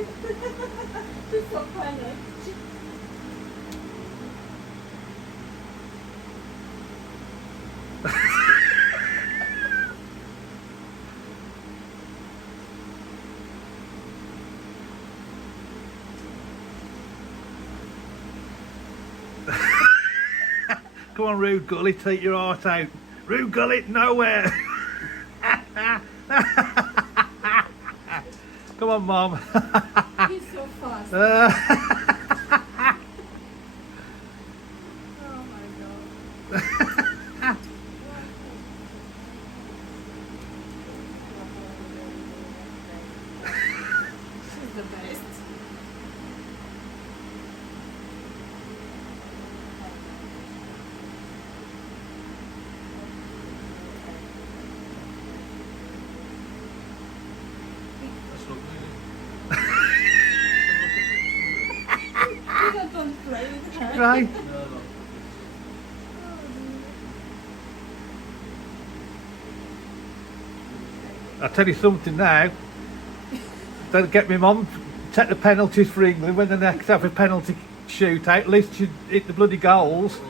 She's so funny. Come on, Rude Gully, take your heart out. Rude Gully, nowhere. Come on, Mom. He's so fast. Uh, Oh my god. She's the best. You don't play with her. right. I'll tell you something now. Don't get me Mum take the penalties for England when the next have a penalty shootout. At least you hit the bloody goals.